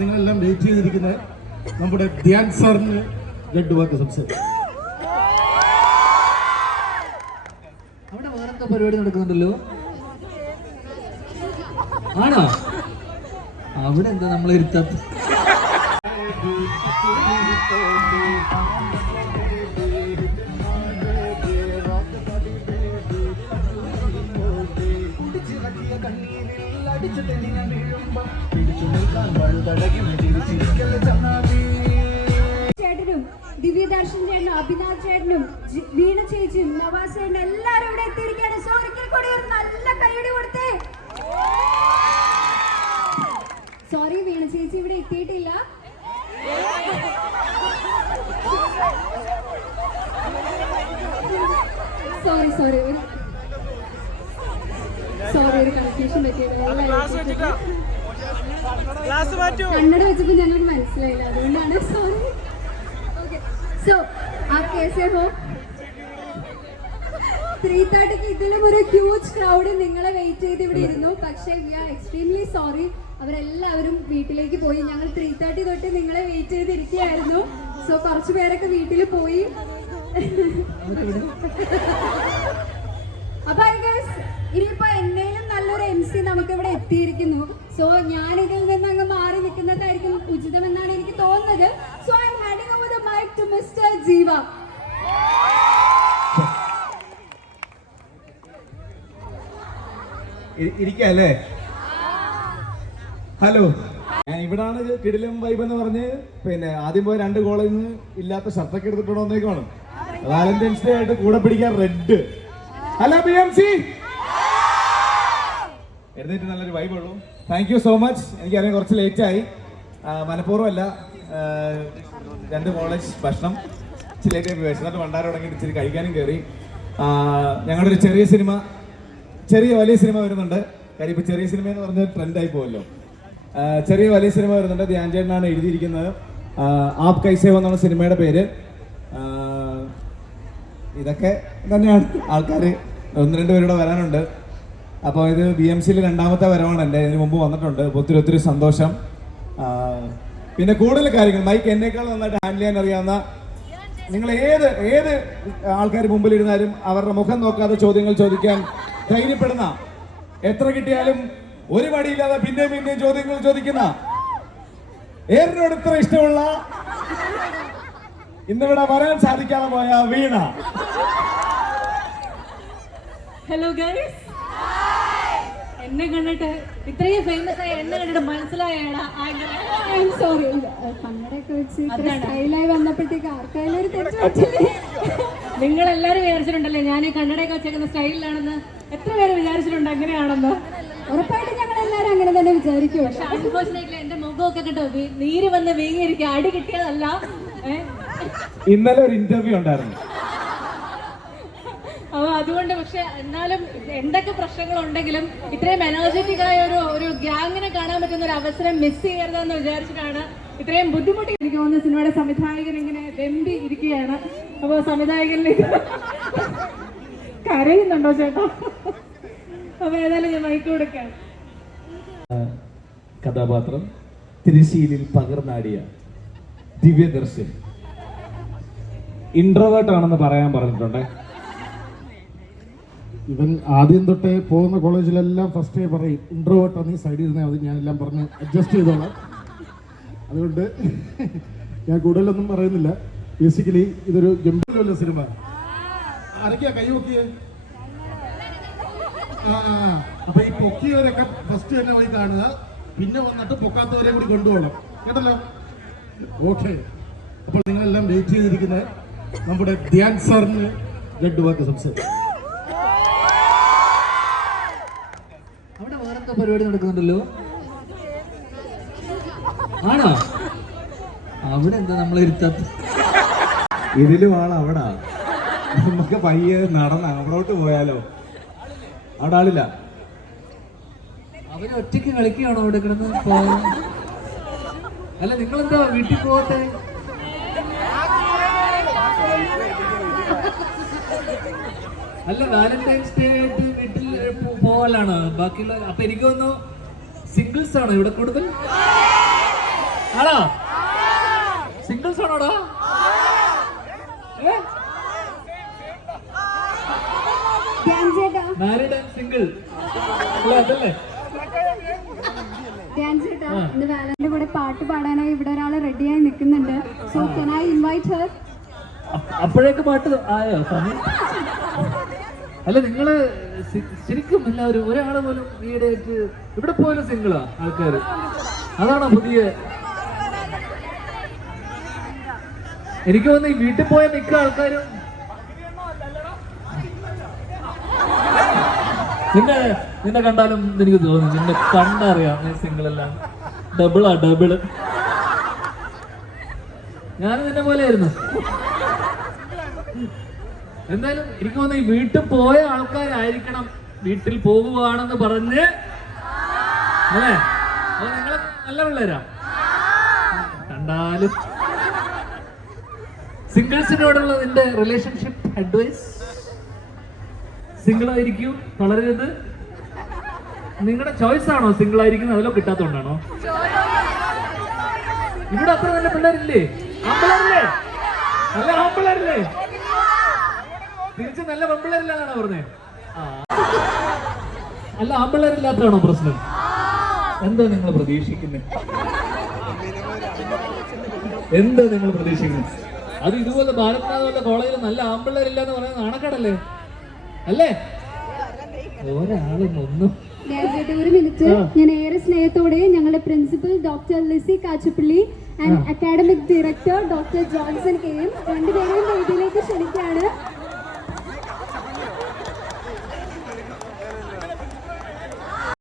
നിങ്ങളെല്ലാം വെയിറ്റ് ചെയ്തിരിക്കുന്നത് നമ്മുടെ ധ്യാൻ സാറിന് രണ്ട് വാക്ക് സംസാരിക്കും. അവിടെ വേറെന്തോ പരിപാടി നടക്കുന്നുണ്ടല്ലോ, ആണോ? അവിടെ എന്താ നമ്മളെ ഇരുത്താത്ത? ചേട്ടനും ദിവ്യദർശൻ ചേട്ടനും അഭിനാഥ് ചേട്ടനും വീണ ചേച്ചിയും നവാസ് ചേട്ടനും എല്ലാവരും ഇവിടെ എത്തിയിരിക്കുകയാണ്. സോ ഒരിക്കൽ കൂടി ഒരു നല്ല കൈയടി കൊടുത്തേ. സോറി, വീണ ചേച്ചി ഇവിടെ എത്തിയിട്ടില്ല. സോറി ഒരു കൺഫ്യൂഷൻ പറ്റിയത്. കണ്ണട വെച്ചപ്പോൾ ഞങ്ങൾക്ക് മനസ്സിലായില്ല, അതുകൊണ്ടാണ് സോറി. ഓക്കെ, സോ आप कैसे हो? 3:30 ഇതിലും ഒരു ഹ്യൂജ് ക്രൗഡ് നിങ്ങളെ വെയിറ്റ് ചെയ്ത് ഇവിടെ ഇരുന്നു. പക്ഷേ വി ആർ എക്സ്ട്രീംലി സോറി, അവരെല്ലാവരും വീട്ടിലേക്ക് പോയി. ഞങ്ങൾ 3:30 തൊട്ട് നിങ്ങളെ വെയിറ്റ് ചെയ്തിരിക്കുകയായിരുന്നു. സോ കുറച്ച് പേരൊക്കെ വീട്ടിൽ പോയി. അപ്പൊ ഇനിയിപ്പോ എന്നേലും നല്ലൊരു MC നമുക്ക് ഇവിടെ എത്തിയിരിക്കുന്നു. സോ ഞാൻ ഇതിൽ നിന്ന് അങ്ങ് മാറി നിൽക്കുന്നതായിരിക്കും ഉചിതമെന്നാണ് എനിക്ക് തോന്നുന്നത്. So I'm handing over the mic to mister Jeeva. ഇരിക്കല്ലേ? ഹലോ, ഞാൻ ഇവിടാണ് കിടിലം വൈബ് എന്ന് പറഞ്ഞ് പിന്നെ ആദ്യം പോയി 2 കോളേജിൽ നിന്ന് ഇല്ലാത്ത ഷർട്ടൊക്കെ എടുത്തിട്ട് വന്നേക്കാണ്. വാലന്റൈൻസ് ഡേ ആയിട്ട് കൂടെ പിടിക്കാൻ റെഡ്. ഹലോ BMC, എഴുന്നേറ്റ് നല്ലൊരു വൈബ് ഉള്ളൂ. Thank you so much. എനിക്കറിയാം കുറച്ച് ലേറ്റ് ആയി, മനഃപൂർവ്വമല്ല. 2 കോളേജ് ഭക്ഷണം ഇച്ചിരി ലേറ്റ് ആയി, വിശന്നിട്ട് വണ്ടാരം തുടങ്ങി ഇച്ചിരി കഴിക്കാനും കയറി. ഞങ്ങളുടെ ഒരു ചെറിയ വലിയ സിനിമ വരുന്നുണ്ട്. കാര്യം ഇപ്പോൾ ചെറിയ സിനിമ എന്ന് പറഞ്ഞാൽ ട്രെൻഡായി പോകുമല്ലോ. ചെറിയ വലിയ സിനിമ വരുന്നുണ്ട്. ധ്യാൻ ചേട്ടനാണ് എഴുതിയിരിക്കുന്നത്. ആപ് കൈസേ ഹോ എന്നാണ് സിനിമയുടെ പേര്. ഇതൊക്കെ തന്നെയാണ്. ആൾക്കാർ 1-2 പേരുടെ വരാനുണ്ട്. അപ്പോൾ ഇത് BMCയിൽ 2ാമത്തെ വരവാണ് എൻ്റെ. ഇതിന് മുമ്പ് വന്നിട്ടുണ്ട്. ഒത്തിരി സന്തോഷം. പിന്നെ കൂടുതൽ കാര്യങ്ങൾ മൈക്ക് എന്നേക്കാൾ നന്നായിട്ട് ഹാൻഡിൽ ചെയ്യാൻ അറിയാവുന്ന നിങ്ങൾ ഏത് ആൾക്കാർ മുമ്പിലിരുന്നാലും അവരുടെ മുഖം നോക്കാതെ ചോദ്യങ്ങൾ ചോദിക്കാൻ ധൈര്യപ്പെടുന്ന, എത്ര കിട്ടിയാലും ഒരു മടിയില്ലാതെ പിന്നെയും ചോദ്യങ്ങൾ ചോദിക്കുന്ന, ഏറിനോട് ഇത്ര ഇഷ്ടമുള്ള, ഇന്നിവിടെ വരാൻ സാധിക്കാതെ പോയ വീണ. ഹലോ ഗൈസ്, എന്നെ കണ്ടിട്ട് ഇത്രയും ഫേമസ് ആയ എന്നെ കണ്ടിട്ട് മനസ്സിലായടാ. സോറി, കണ്ണടയൊക്കെ വെച്ച് സ്റ്റൈലായി വന്നപ്പോഴത്തേക്ക് ആർക്കായാലും ഒരു തെറ്റ് പറ്റില്ലേ? നിങ്ങൾ എല്ലാവരും വിചാരിച്ചിട്ടുണ്ടല്ലേ ഞാൻ ഈ കണ്ണടയൊക്കെ വെച്ചേക്കുന്ന സ്റ്റൈലിലാണെന്ന്? എത്ര പേര് വിചാരിച്ചിട്ടുണ്ട് അങ്ങനെയാണെന്ന്? ഉറപ്പായിട്ടും ഞങ്ങൾ എല്ലാവരും അങ്ങനെ തന്നെ വിചാരിക്കും. പക്ഷെ അൺഫോർച്ചുനേറ്റ്ലി എന്റെ മുഖമൊക്കെ കേട്ടോ നീര് വന്ന് വീങ്ങിയിരിക്കുക. അടി കിട്ടിയതല്ല. ഇന്നലെ ഒരു ഇന്റർവ്യൂ ഉണ്ടായിരുന്നു. അപ്പൊ അതുകൊണ്ട് പക്ഷെ എന്നാലും എന്തൊക്കെ പ്രശ്നങ്ങളുണ്ടെങ്കിലും ഇത്രയും എനർജറ്റിക് ആയ ഒരു ഗ്യാങ്ങിനെ കാണാൻ പറ്റുന്ന ഒരു അവസരം മിസ് ചെയ്യരുതെന്ന് വിചാരിച്ചിട്ടാണ് ഇത്രയും ബുദ്ധിമുട്ടി. എനിക്ക് തോന്നുന്ന സിനിമയുടെ സംവിധായകൻ ഇങ്ങനെ വെമ്പി ഇരിക്കുകയാണ്. അപ്പൊ സംവിധായകനിലേക്ക് കരയുന്നുണ്ടോ ചേട്ടാ? അപ്പൊ ഏതായാലും ഞാൻ മൈക്ക് കൊടുക്കാം. കഥാപാത്രം തിരുശീലിൽ പകർന്നാടിയ ദിവ്യദർശൻ ഇൻട്രോവേർട്ട് ആണെന്ന് പറയാൻ പറഞ്ഞിട്ടുണ്ട്. ഇവൻ ആദ്യം തൊട്ടേ പോകുന്ന കോളേജിലെല്ലാം ഫസ്റ്റ് പറയും ഇൻട്രോവേർട്ട് നീ സൈഡിൽ ഇരുന്നാൽ മതി, ഞാനെല്ലാം പറഞ്ഞ് അഡ്ജസ്റ്റ് ചെയ്തോളാം. അതുകൊണ്ട് ഞാൻ കൂടുതലൊന്നും പറയുന്നില്ല. ബേസിക്കലി ഇതൊരു ഗംഭീരമല്ല സിനിമ. ആരൊക്കെയാ കൈ പൊക്കിയേ? അപ്പൊ ഈ പൊക്കിയവരൊക്കെ ഫസ്റ്റ് തന്നെ പോയി കാണുക, പിന്നെ വന്നിട്ട് പൊക്കാത്തവരെ കൂടി കൊണ്ടുപോകണം, കേട്ടല്ലോ? ഓക്കെ, അപ്പോൾ നിങ്ങളെല്ലാം വെയിറ്റ് ചെയ്തിരിക്കുന്നത് നമ്മുടെ ധ്യാൻ സാറിന് രണ്ട് വാക്ക് സംസാരിക്കും. അവിടെ വേറെന്തോ പരിപാടി നടക്കുന്നുണ്ടല്ലോ, ആണോ? അവിടെ എന്താ നമ്മളെ ഇരുത്താത്ത? ഇതിലും അവിടെ നമുക്ക് പയ്യെ നടന്ന അവിടോട്ട് പോയാലോ? അവിടെ ആളില്ല. അവര് ഒറ്റയ്ക്ക് കളിക്കുകയാണോ അവിടെ കിടന്ന്? അല്ല, നിങ്ങളെന്താ വീട്ടിൽ പോകട്ടെ? അല്ല, വാലന്റൈൻസ് ഡേ ആയിട്ട് വീട്ടിൽ പോകാനാണ് ബാക്കിയുള്ള. അപ്പൊ എനിക്ക് തോന്നുന്നു സിംഗിൾസ് ആണോ ഇവിടെ കൂടുതൽ? ആണോ? സിംഗിൾസ് ആണോടാ? ധ്യാൻ ചേട്ടാ, മാരീഡ് ആൻഡ് സിംഗിൾ അതല്ലേ? ധ്യാൻ ചേട്ടാ, ഇന്ന് വാലന്റെ കൂടെ പാട്ട് പാടാനായി ഇവിടെ ഒരാൾ റെഡിയായി നിൽക്കുന്നുണ്ട്. So can I invite Har? അപ്പോഴേക്ക് പാട്ട് ആയോ? അല്ല നിങ്ങള് ശരിക്കും എല്ലാവരും ഒരാള് പോലും ഈയിടെയായിട്ട് ഇവിടെ പോലും സിംഗിളാ ആൾക്കാര്? അതാണോ പുതിയ? എനിക്ക് തോന്നുന്നു ഈ വീട്ടിൽ പോയ മിക്ക ആൾക്കാരും നിന്നെ കണ്ടാലും എനിക്ക് തോന്നുന്നു നിന്നെ കണ്ടറിയാം നീ സിംഗിൾ അല്ല. ഡബിള്. ഞാനും നിന്നെ പോലെ ആയിരുന്നു. എന്തായാലും എനിക്ക് തോന്നുന്നു ഈ വീട്ടിൽ പോയ ആൾക്കാരായിരിക്കണം വീട്ടിൽ പോകുവാണെന്ന് പറഞ്ഞ് അല്ലേ? അത് നിങ്ങൾ നല്ല പിള്ളേരാ. കണ്ടാലും സിംഗിൾസിനോടുള്ള നിന്റെ റിലേഷൻഷിപ്പ് അഡ്വൈസ്? സിംഗിൾ ആയിരിക്കും, വളരരുത്. നിങ്ങളുടെ ചോയ്സ് ആണോ സിംഗിൾ ആയിരിക്കുന്നത്? അതിലോ കിട്ടാത്തോണ്ടാണോ? ഇവിടെ അത്ര നല്ല പിള്ളേരില്ലേ? ആമ്പിള്ളേരില്ലേ? നല്ല ആമ്പിള്ളേരില്ലേ? തിരിച്ച് നല്ല പെമ്പിള്ളേരില്ലാന്നാണോ പറഞ്ഞേ? അല്ല ആമ്പിള്ളേരില്ലാത്തതാണോ പ്രശ്നം? എന്താ നിങ്ങൾ പ്രതീക്ഷിക്കുന്നത്? അത് ഇതുപോലെ ഭാരതനാഥുള്ള കോളേജിൽ നല്ല ആമ്പിള്ളേരില്ല എന്ന് പറയുന്നത് നാണക്കേടല്ലേ? അല്ലേ? ഒരാളും ഒന്നും. ഒരു മിനിറ്റ്, ഞാൻ ഏറെ സ്നേഹത്തോടെ ഞങ്ങളുടെ principal doctor Lissy Kachappilly and academic director doctor Johnson K M രണ്ടുപേരെയും വേദിയിലേക്ക് ക്ഷണിക്കുകയാണ്.